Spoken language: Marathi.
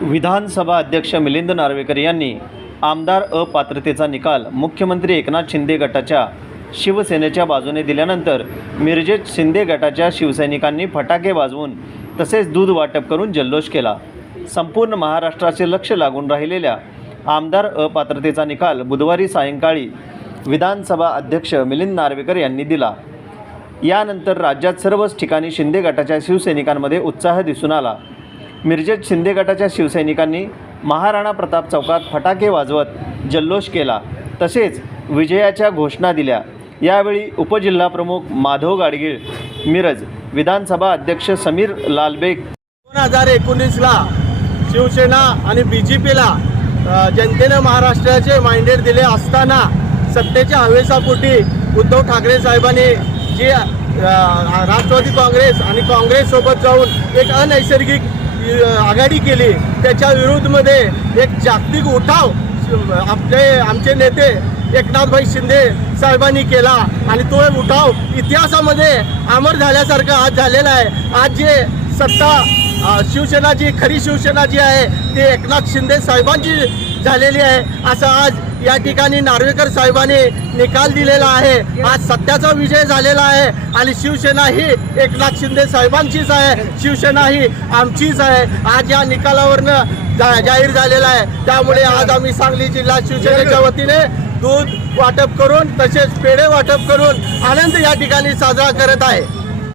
विधानसभा अध्यक्ष मिलिंद नार्वेकर यांनी आमदार अपात्रतेचा निकाल मुख्यमंत्री एकनाथ शिंदे गटाच्या शिवसेनेच्या बाजूने दिल्यानंतर मिरजेत शिंदे गटाच्या शिवसैनिकांनी फटाके वाजवून तसेच दूध वाटप करून जल्लोष केला. संपूर्ण महाराष्ट्राचे लक्ष लागून राहिलेल्या आमदार अपात्रतेचा निकाल बुधवारी सायंकाळी विधानसभा अध्यक्ष मिलिंद नार्वेकर यांनी दिला. यानंतर राज्यात सर्वच ठिकाणी शिंदे गटाच्या शिवसैनिकांमध्ये उत्साह दिसून आला. मिरजेत शिंदे गटाच्या शिवसैनिकांनी महाराणा प्रताप चौकात फटाके वाजवत जल्लोष केला. तसेच विजयाच्या घोषणा दिल्या. यावेळी उपजिल्हाप्रमुख माधव गाडगीळ मिरज विधानसभा अध्यक्ष समीर लालबेग. दोन हजार एकोणीसला शिवसेना आणि बी जे पीला जनतेनं महाराष्ट्राचे माइंडेड दिले असताना सत्तेच्या हवेसापोटी उद्धव ठाकरे साहेबांनी जे राष्ट्रवादी काँग्रेस आणि काँग्रेससोबत जाऊन एक अनैसर्गिक आघाडी केली त्याच्या विरुद्धमध्ये एक जागतिक उठाव आपले आमचे नेते एकनाथभाई शिंदे साहेबांनी केला. आणि तो उठाव इतिहासामध्ये अमर झाल्यासारखा आज झालेला आहे. आज जे सत्ता शिवसेना जी खरी शिवसेना जी आहे ती एकनाथ शिंदे साहेबांची झालेली आहे. असं आज या ठिकाणी नार्वेकर साहेबांनी निकाल दिलेला आहे. आज सत्याचा विजय झालेला आहे आणि शिवसेना ही एकनाथ शिंदे साहेबांचीच आहे. शिवसेना ही आमचीच आहे. आज या निकालावरनं जा जाहीर झालेला आहे. त्यामुळे आज आम्ही सांगली जिल्हा शिवसेनेच्या वतीने दूध वाटप करून तसेच पेढे वाटप करून आनंद या ठिकाणी साजरा करत आहे.